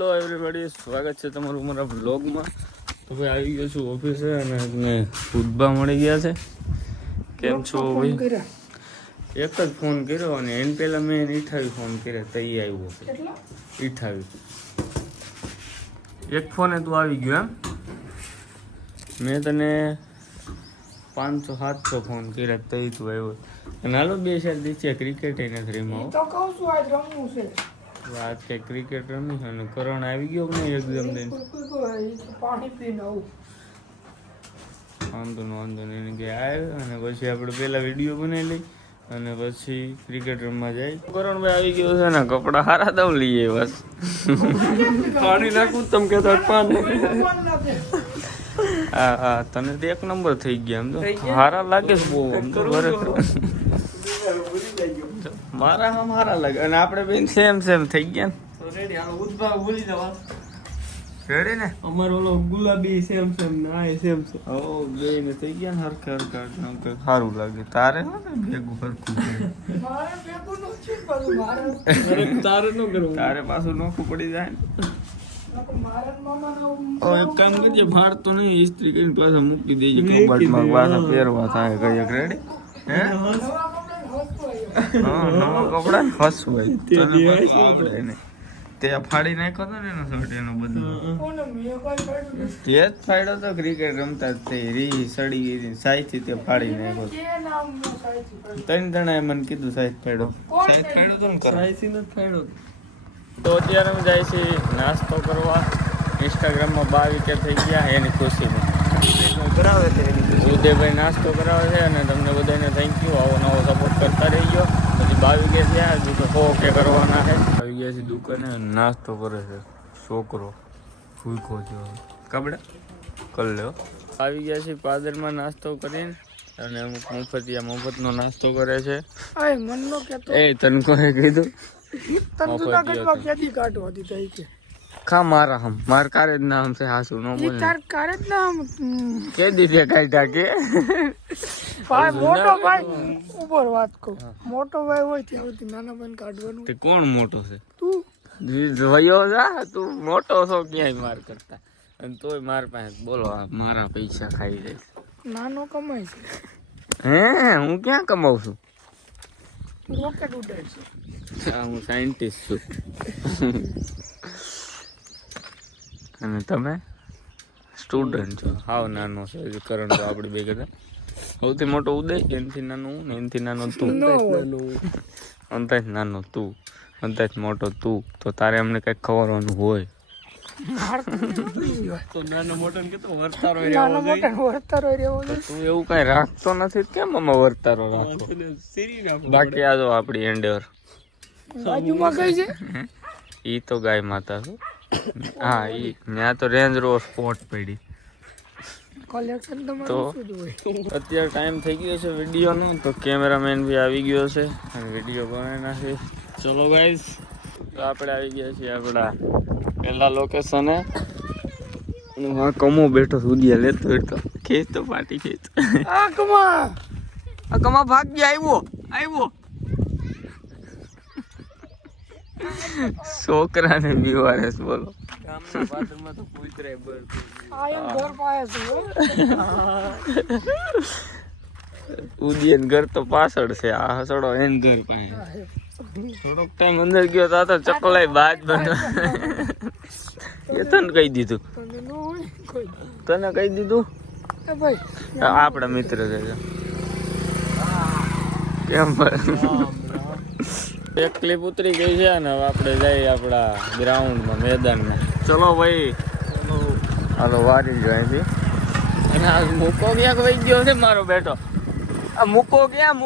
Hello everybody, સ્વાગત છે તમારું મારા વ્લોગમાં. તો ભાઈ આવી ગયો છું ઓફિસે અને મેં ઉદ્ભા મળી ગયા છે. કેમ છો ભાઈ? એક જ ફોન કર્યો અને એને પહેલાં મેં 28 ફોન કર્યા તો એ આવ્યો છે 28. એક ફોને તું આવી ગયો એમ? મેં તને 500-700 ફોન કર્યા તો તું આવ્યો. અને હાલો 2 સાલ દીધી ક્રિકેટ નથી રમ્યો. તો કહું છું આજ રમવું છે. વાત કે ક્રિકેટ રમી છે અને કરણ આવી ગયો કે નહીં એક્ઝામ દઈને? પાણી પીને આવું. વાંધો નહીં એને કે આવે અને પછી આપણે પહેલાં વિડીયો બનાવી લઈ અને પછી ક્રિકેટ રમવા જાય. કરણભાઈ આવી ગયો છે ને કપડાં સારા દઉં લઈએ બસ. પાણી નાખું તમે કહેતા પાણી હા તને તો 1 નંબર થઈ ગયા એમ તો સારા લાગે છે બહુ આમ તો મારા આમ સારા લાગે અને આપણે બેન સેમ થઈ ગયા તો રેડી હાલો ઉદ્ભા ભૂલી જવા. ને રેડી ને અમારો ઓલો ગુલાબી સેમ ને આ સેમ છે. ઓ બે ને થઈ ગયા ને હરખે સારું લાગે. તારે ભેગું હરખું મારે ભેગું નથી પડ્યું. મારે તારે ન કરવું. તારે પાછું નોખું પડી જાય ને. મારા મામાના એક કામ કરજે, ભાર તો નહીં, ઇસ્ત્રી કરીને પાછા મૂકી દેજે કબાટમાં, પાછા પહેરવા થાય કઈ રેડી. હે નવા કપડાં હસતો હા નવા કપડા હસવાય તે ફાડી નાખ્યો હતો ને એનો શર્ટ એનો બદલો. કોને મેં કોઈ કાઢ્યું નથી. તે જ ફાડ્યો તો ક્રિકેટ રમતા તે રી સડી ગઈ સાઈથી તે ફાડી નાખ્યો. કે નામનું સાઈઝ પડ્યું. 3 જણાએ મને કીધું સાઈડ ફાડ્યો. સાઈડ ફાડ્યો તો ને કરે. સાઈસી નથી ફાડ્યો. તો અત્યારે અમે જાય છે નાસ્તો કરવા. ઇન્સ્ટાગ્રામમાં 22K થઈ ગયા એની ખુશીમાં. ઉદયભાઈ નાસ્તો કરાવે છે અને તમને બધાને થેન્ક યુ. આવો નવો સપોર્ટ કરતા રહીજો. પછી 22K થયા હજુ તો 100K કરવાના છે. આવી ગયા છે દુકાને નાસ્તો કરે છે છોકરો ભૂખો છે કપડા કરી લ્યો. આવી ગયા છે પાદરમાં નાસ્તો કરીને અને અમુક મફતનો નાસ્તો કરે છે. આય મનનો કેતો એ તને કોને કીધું? તન જુનાગઢમાં કેદી કાઢવા દીધા ઈ કે ખા મારા હમ માર કારે જ નામ છે હાસુ નો ઈ બોલ તાર કારે જ નામ કે દીધે કાઢા કે ભાઈ મોટો ભાઈ ઉપર વાત કહું. મોટો ભાઈ હોય ત્યાં સુધી નાના ભાઈને કાઢવાનું. તે કોણ મોટો છે? તું વયો જા તું મોટો છો ક્યાંય માર કરતા અને તોય માર પાસે બોલો મારા પૈસા ખાઈ જાય. નાનો કમાય છે. હે હું ક્યાં કમાઉં છું? રોકેટ ઉડાડ છે. હું સાયન્ટિસ્ટ છું. અને તમે સ્ટુડન્ટ છો. હાવ નાનો છે કરણ તો આપણે બે કરતા સૌથી મોટો ઉદય, એનથી નાનો હું ને એનથી નાનો તું, અંતાથી નાનો તું, અંતાથી મોટો તું. તો તારે અમને કંઈક ખવડાવવાનું હોય તો નાનો મોટો ને કેતો વર્તારો નાનો મોટો વર્તારો રહેવો તો તું એવું કઈ રાખતો નથી. કેમ આમાં વર્તારો રાખો? સીરી રાખો. બાકી આ જો આપણી એન્ડર બાજુમાં કઈ છે? ઈ તો ગાય માતા છે. હા ઈ ત્યાં તો રેન્જ રોવર સ્પોર્ટ પડી. કલેક્શન તો તમારું શું જોઈએ? અત્યારે ટાઈમ થઈ ગયો છે વિડીયોનો તો કેમેરામેન બી આવી ગયો છે અને વિડીયો બનાવી નાખી. ચલો ગાઈઝ, તો આપણે આવી ગયા છીએ આપણા પહેલા લોકેશને. હા કમો બેઠો ઉદિયા લેતો એટલો ખેંચ તો પાટી ખેંચ. આ કમા ભાગ ગયા. આવ્યો છોકરાને બીવારેસ બોલો. ગામના પાદરમાં તો કૂતરાય બળ. આયન ઘર પાસે છે. ઉદયન ઘર તો પાછળ છે. આ હસડો એન ઘર પાસે. થોડોક ટાઈમ અંદર ગયો તો આ તો ચકલાઈ બાજ બનો. એ તને કહી દીધું? તને ન હોય કોઈ. તને કહી દીધું? એ ભાઈ આપણા મિત્ર છે. કેમ એક ક્લિપ ઉતરી ગઈ છે ને હવે આપણે જઈએ આપણા ગ્રાઉન્ડમાં, મેદાનમાં. ચલો ભાઈ, હાલો વારી જો અહીંથી. અને આ મૂકો ક્યાંક વહી ગયો છે મારો બેટો. આ મૂકો ક્યાં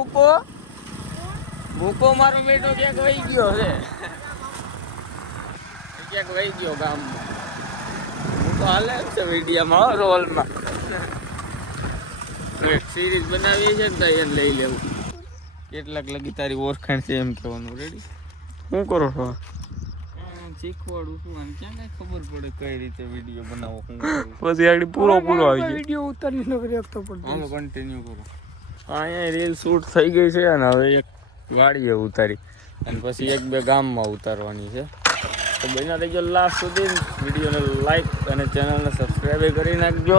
મૂકો મારો બેટો ક્યાંક વહી ગયો છે. ક્યાંક વહી ગયો ગામમાં. મૂકો હાલે છે વિડીયામાં રોલમાં. સિરીઝ બનાવી છે ને તો એને લઈ લેવું. કેટલાક લગી તારી ઓળખાણ છે એમ કહેવાનું. રેડી? શું કરો છો? શીખવાડું છું અને ક્યાં કઈ ખબર પડે કઈ રીતે વિડીયો બનાવો. પછી આગળ પૂરો આવી જાય. વિડિયો ઉતારી નો રાખતો પડતો. હાલો કન્ટિન્યુ કરો. અહીંયા રીલ શૂટ થઈ ગઈ છે અને હવે એક વાડીએ ઉતારી અને પછી 1-2 ગામમાં ઉતારવાની છે. તો બન્યા રહેજો લાસ્ટ સુધી. વિડીયોને લાઈક અને ચેનલને સબસ્ક્રાઈબ કરી નાખજો.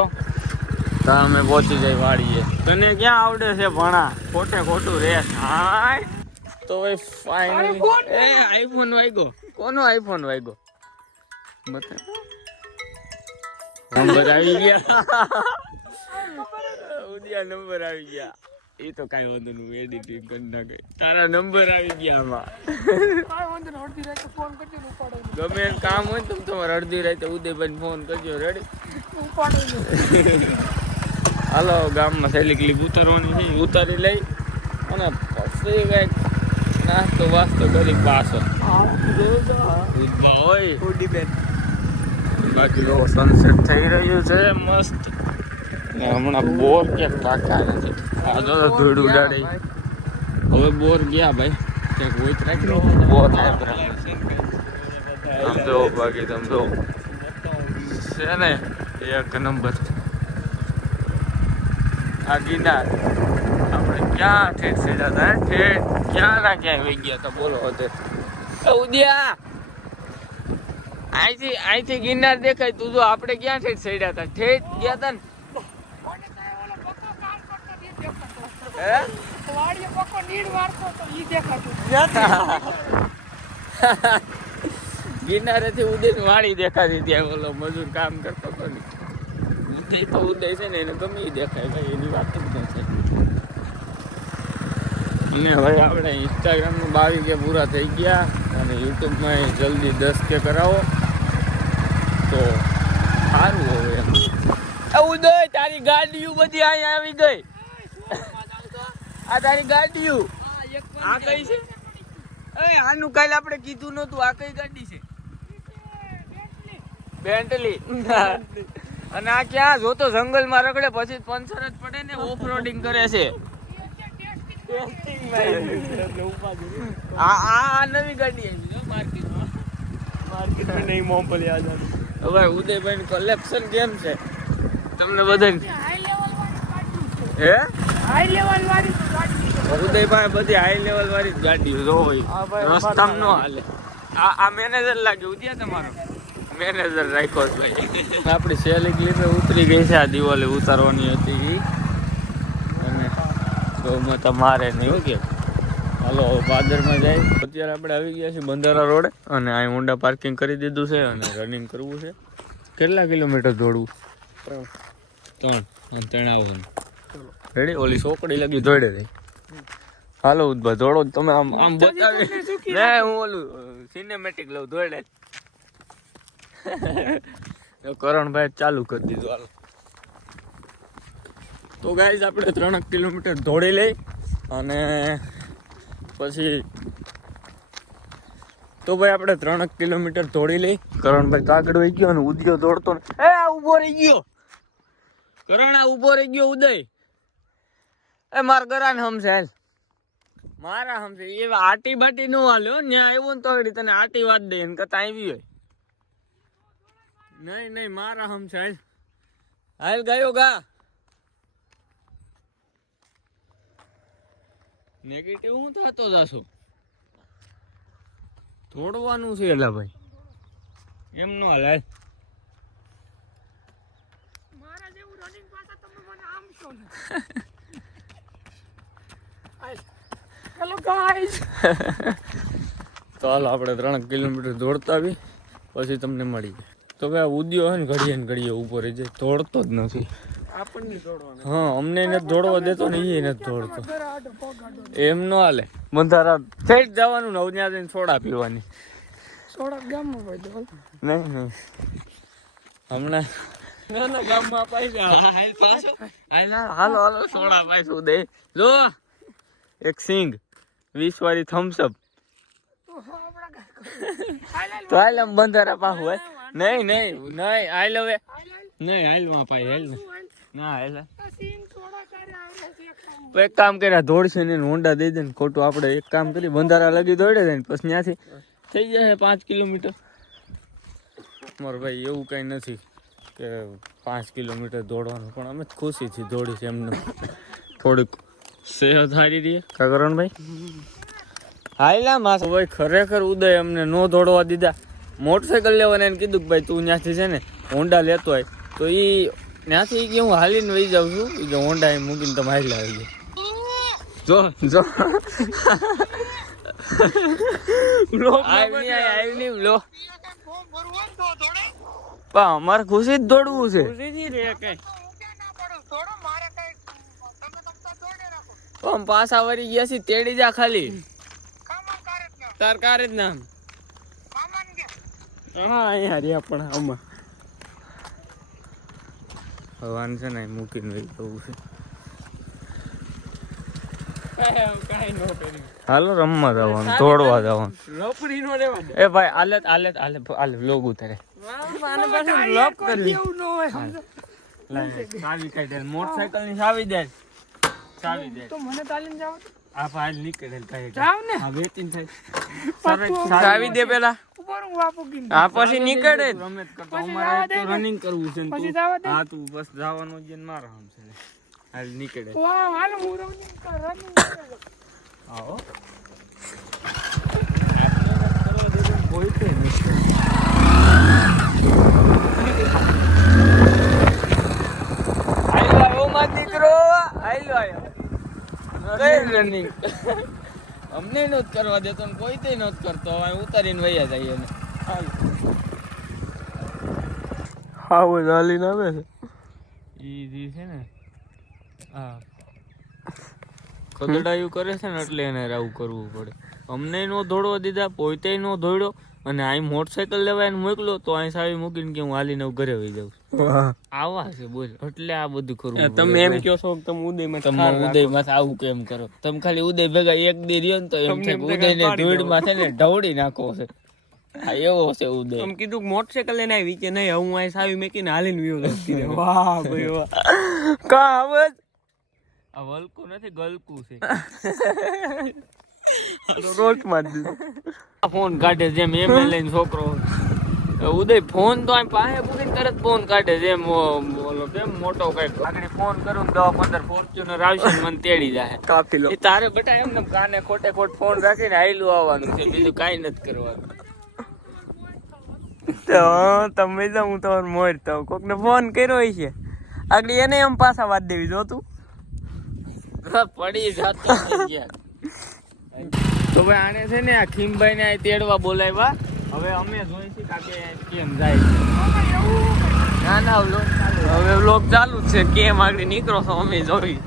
તો અમે પહોંચી જાય વાળીએ. તને ક્યાં આવડે છે ભણા ખોટે ખોટું રેસ? હા તો ભાઈ ફાઇનલી આઈફોન વાગ્યો. કોનો આઈફોન વાગ્યો? બતા નંબર આવી ગયા. ઉદિયા નંબર આવી ગયા. એ તો કાંઈ વાંધો નહીં, એડિટિંગ કરી નાખે. તારા નંબર આવી ગયા આમાં. ગમે એમ કામ હોય તો તમારે અડધી રાતે ઉદયભાઈ ફોન કરજો. રેડી? હાલો ગામમાં થેલી ક્લિપ ઉતારવાની છે, ઉતારી લઈ અને પછી કઈક નાસ્તો વાસ્તો કરી પાછો હોય. બાકી સનસેટ થઈ રહ્યું છે મસ્ત. હમણાં બોર ક્યાંક રાખતા નથી. આ તો ધૂળ ઉડાડે. હવે બોર ગયા ભાઈ, ક્યાંક હોય રાખી બોર સમજો. બાકી સમજો છે ને એક નંબર. આ ગિરનાર આપણે ક્યાં ઠેઠ સેડા હતા? ઠેઠ ક્યાં ના ક્યાં વહી ગયા હતા બોલો? અત્યારે ઉદ્યા અહીંથી ગિરનાર દેખાય તું જો. આપણે ક્યાં ઠેઠ સેડા હતા? ઠેઠ ગયા હતા ને. ગિરનારેથી ઉદય વાડી દેખાતી. ત્યાં ઓલો મજૂર કામ કરતો હતો ને. ઉદય તો ઉદય છે ને, એને ગમે દેખાય ભાઈ, એની વાત જ ન છે. ને ભાઈ આપણે ઇન્સ્ટાગ્રામમાં 22K પૂરા થઈ ગયા અને યુટ્યુબમાં જલ્દી 10K કરાવો તો સારું હોય એમ. ઉદય તારી ગાડીઓ બધી અહીંયા આવી ગઈ. આ તારી ગાડીઓ આ કઈ છે? આનું કાલે આપણે કીધું નતું. આ કઈ ગાડી છે? બેન્ટલી. અને આ ક્યાં જોતો જંગલમાં રખડે પછી પંચર જ પડે ને. ઓફ રોડિંગ કરે છે. આ નવી ગાડી આવી માર્કેટમાં નહીં મોકલી. હવે ઉદયભાઈ કલેક્શન કેમ છે તમને બધાને? હે ઉદયભાઈ બધી હાઈ લેવલ વાળી ગાડીઓ જોઈ રસ્તામાં ન હાલે. આ મેનેજર લાગે ઉદયા તમારો? મેનેજર રાખ્યો ભાઈ. આપણી સેલી ક્લિપે ઉતરી ગઈ છે. આ દિવાલે ઉતારવાની હતી અને તો મેં તમારે નહીં કે હાલો ભાદરમાં જાય. અત્યારે આપણે આવી ગયા છીએ બંધારા રોડ અને અહીં હોન્ડા પાર્કિંગ કરી દીધું છે અને રનિંગ કરવું છે. કેટલા કિલોમીટર દોડવું? 3 આવવાનું. રેડી? ઓલી ચોકડી લગી દોડે રહી. હાલો ઉદભા દોડો. તમે આમ આમ બતાવી ને હું ઓલું સિનેમેટિક લઉં દોડે. કરણભાઈ ચાલુ કરી દીધું. હાલો તો ગાઈસ આપણે 3 કિલોમીટર દોડી લઈ અને પછી તો ભાઈ આપણે 3 કિલોમીટર દોડી લઈ. કરણભાઈ કાગડ વહી ગયો અને ઉદયો દોડતો ને આ ઉભો રહી ગયો. કરણ આ ઉભો રહી ગયો. ઉદય મારા ગરાને હમશે હાલ. મારા હમશે એ આટી બાટી નો હાલ્યો. ત્યાં આવ્યો ને તો તને આટી વાત દે એને કરતા આવી હોય. નહીં મારા હમશે હાલ. હાલ ગાયો ગા. નેગેટિવ હું થતો જશો. તોડવાનું છે એલા ભાઈ, એમ નો હાલ. મારા જેવું રનિંગ પાછા તમે મને આમ છો ને. Hello guys. તો હાલો આપણે 3 કિલોમીટર દોડતા આવી પછી તમને મળી. તો ભાઈ ઉદ્યો હે ને ઘડીએ ઉભો રહી જાય. દોડતો જ નથી. હા અમને નથી દોડવા દેતો ને એ નથી દોડતો. એમ નો હાલે. બંધારા થઈ જવાનું ને ત્યાં જઈને સોડા પીવાની. સોડા ગામમાં ભાઈ દો નહીં હમણાં ગામમાં પાઈ હાલો સોડા પાઈશું દે. જો એક સિંગ 20 વાળી થમ્સઅપ તો હાલ આમ બંધારા પાહું હોય. નહીં હાલ હવે નહીં હાલમાં પાઈ હાલ ને ના હાલ. એક કામ કર્યા દોડશે ને હોન્ડા દઈ દે ને ખોટું. આપણે એક કામ કરી બંધારા લગી દોડે ને પછી ત્યાંથી થઈ જશે 5 કિલોમીટર. મારો ભાઈ એવું કઈ નથી કે 5 કિલોમીટર દોડવાનું, પણ અમે ખુશીથી દોડી છે એમને. થોડીક સેહત સારી રહી કા કરણભાઈ. હાયલા માસ ભાઈ ખરેખર ઉદય અમને નો દોડવા દીધા. મોટરસાઇકલ લેવાને એને કીધું કે ભાઈ તું ત્યાંથી છે ને હોન્ડા લેતો હોય તો એ ત્યાંથી કે હું હાલીને વહી જાઉં છું એ કે હોન્ડા એ મૂકીને તમે હાલી આવી જો જો અમારે ખુશી જ દોડવું છે પાછા વળી ગયા છે તેડી જા ખાલી તાર કાર જ નામ હા અહીંયા રે પણ આમાં ભગવાન છે ને મૂકીને વહી જવું છે હાલો રમવા જવાનું દોડવા જવાનું એ ભાઈ આલે લોગ ઉતારે મોટરસાઇકલ ની ચાવી દે તો મને તાલીમ જાવ આ ફાઇલ નીકળે જાવ ને આ વેચીન થાય ચાવી દે પેલા ઉપર હું વાપો ગીન આ પછી નીકળે રમેત કરતો અમારે તો રનિંગ કરવું છે પછી જવા દે હા તું બસ જવાનું જ મારા હમ છે હાલ નીકળે વાહ હાલ હું રનિંગ આવો કોઈ તે નહીં દીકરો આયલો રનિંગ અમને નોત કરવા દેતો ને કોઈ તે નોત કરતો હવે ઉતારીને વયા જઈએ ને હાવ ચાલીને આવે છે ઈ જી છે ને હા કદડાયું કરે છે ને એટલે એને આવું કરવું પડે અમને નો દોડવા દીધા પોતે નો દોડ્યો અને અહીં મોટરસાઇકલ લેવા એને મોકલો તો અહીં સાવી મૂકીને કે હું હાલીને ઘરે વહી જાઉં આવા છે બોલ એટલે આ બધું કરવું તમે એમ કહો છો કે તમે ઉદયમાં તમે ઉદયમાં આવું કેમ કરો તમે ખાલી ઉદય ભેગા એક દી રહ્યો ને તો એમ થાય ઉદયને ધૂળમાં છે ને ઢવડી નાખો છે આ એવો છે ઉદય તમે કીધું કે મોટરસાઇકલ લઈને આવી કે નહીં હું અહીં સાવી મેકીને હાલીને વિયો જતી રહે વાહ ભાઈ વાહ કા આવે આ વલકું નથી ગલકું છે રોટ માં ફોન કાઢે જેમ એમએલએ છોકરો ઉદય ફોન તો આ પાસે પૂરીને તરત ફોન કાઢે જેમ બોલો કેમ મોટો કઈક આગળ ફોન કરું 10-15 ફોર્ચ્યુનર આવશે ને મને તેડી જાય કાફીલો એ તારે બેટા એમ ને કાને ખોટે ખોટ ફોન રાખીને આયલું આવવાનું છે બીજું કાઈ નથી કરવાનું તો તમે તો હું તમારે મોર તો કોક ને ફોન કર્યો છે આગળ એને એમ પાછા વાત દેવી જો તું પડી જાતો તો ભાઈ આને છે ને આ ખીમભાઈ ને તેડવા બોલાવ્યા હવે અમે જોઈ છે કે કેમ જાય ના ના હવે વ્લોગ ચાલુ જ છે કેમ આગળ નીકળો છો અમે જોઈ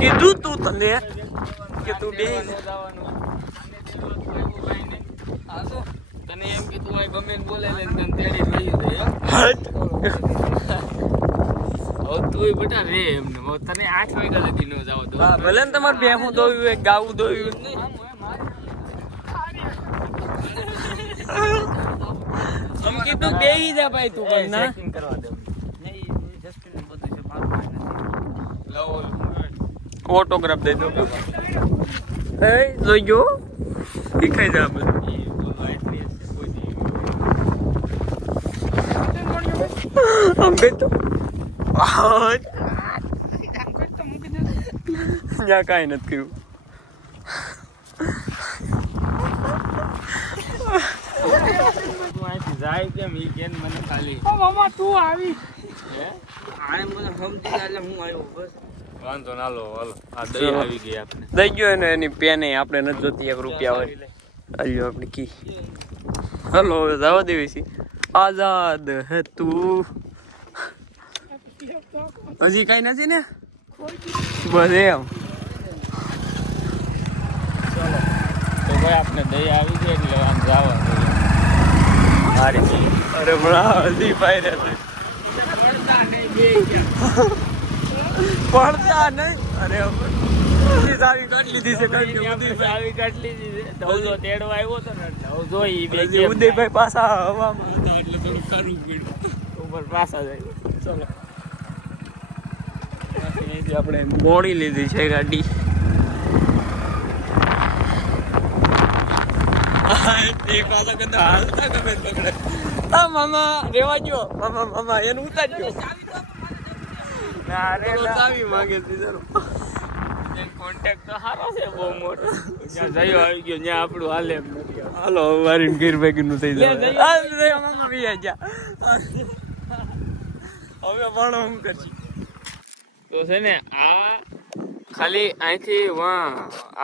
કીધું તું તને કે તું બે તને એમ કે તું ગમે બોલે તને તેડી લઈ જાય હવે તું બેટા રે એમને તને 8 વાગ્યા લગી નો જાવ તો ભલે ને તમારે બેહું દોવ્યું ગાવું દોવ્યું આમ કીધું બેહી જા ભાઈ તું પણ ના કરવા દે લાવો ઓટોગ્રાફ દઈ દો એ જોઈ ગયો દેખાઈ જા આમ બેઠો ત્યાં કાંઈ નથી કર્યું જાય કેમ ઈ કેન મને ખાલી મામા તું આવી હે આને મને સમજી એટલે હું આવ્યો બસ વાંધો ના લો હાલો આ દઈ આવી ગઈ આપણે દઈ ગયો એને એની પેન આપણે નથી જોતી 1 રૂપિયા હોય આલ્યો આપણે કી હાલો હવે જવા દેવી છે આઝાદ હે તું હજી કઈ નથી ને બસ એમ તો ભાઈ આપણે દઈ આવી ગઈ એટલે આમ જવા અરે બડા હલ્દી પાઈ રહે છે પડતા નહીં અરે આવી કાઢ લીધી છે આવી કાઢલી ધવજો તેડવા આવ્યો તો ને ધવજો ઈ બે ઉદયભાઈ પાછા હવામાં એટલે થોડું કરવું પડ્યું ઉપર પાછા જાય ચલો આપણે મોડી લીધી છે ગાડી એક વાતો કરતા હાલતા ગમે પકડે. હા મામા રેવા ગયો. મામા એનું ઉતારજો. ના રે ચાવી માંગે છે જરો. કોન્ટેક્ટ તો સારો છે બહુ મોટો. જ્યાં જયો આવી ગયો ત્યાં આપણું હાલે એમ નથી. હાલો મારીને ગીર ભેગીનું થઈ જાય. મામા બી જા. હવે ભણો હું કરશી. તો છે ને આ ખાલી અહીંથી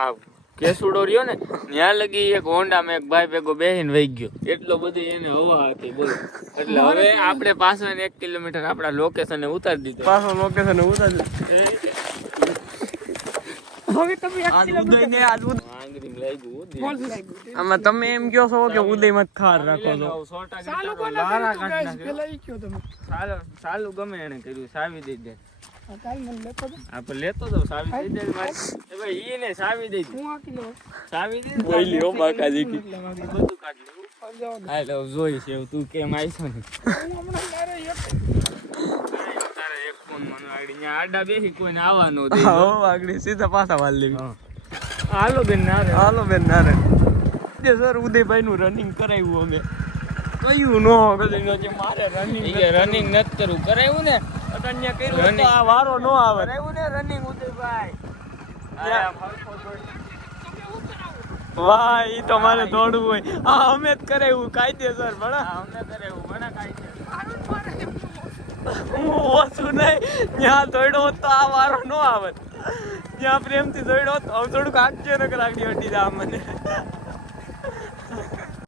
આ કેસુડો રહ્યો ને ત્યાં લગી એક હોન્ડામાં એક ભાઈ ભેગો બેહીને વહી ગયો. એટલો બધી એને હવા હતી બોલો. એટલે હવે આપણે પાછો 1 કિલોમીટર આપણા લોકેશને ઉતારી દીધો. પાછો લોકેશન ઉતાર. હવે તમે 1 કિલોમીટર આંગળી લાગ્યું બોલ લાગ્યું આમાં તમે એમ કહો છો કે ઉદયમાં જ ખાર રાખો છો. ચાલુ કોને કર્યું તું guys? પેલા ઈ કયો તમે ચાલુ ગમે એને કર્યું સાવી દઈ દે. આ કાલ મને લેતો તો આપણે લેતો તો સાવી દઈ દે મારી. એ ભાઈ ઈને સાવી દઈ દે. હું આ કિલો સાવી દે બોલી હો બાકાજી કી. બધું કાઢ લેવું. હાલો જોઈશ એવું તું કેમ આવીશો ને. હું હમણાં મારે એક તારે એક ફોન મને આડી ન્યા આડા બેસી કોઈને આવવા ન દે. હો આગળ સીધા પાછા વાળ લેવી. હાલો બેન ના રે. હાલો બેન ના રે. સર ઉદયભાઈ નું રનિંગ કરાવ્યું અમે. કયું નો કદી જે મારે રનિંગ ઈ કે રનિંગ નત કરું કરાવ્યું ને. કન્યા કર્યું તો આ વારો નો આવે. કરાવ્યું ને રનિંગ ઉદયભાઈ. વાહ ઈ તો મારે દોડવું હોય. આ અમે જ કરાવ્યું કાયદેસર ભણા. અમને કરાવ્યું મને કાઈ હું ઓછું નહીં ત્યાં દોડ્યો હોત તો આ વારો નો આવે. ત્યાં પ્રેમથી દોડ્યો હોત હવે થોડુંક આગળ ન કરાવી હટી જા મને.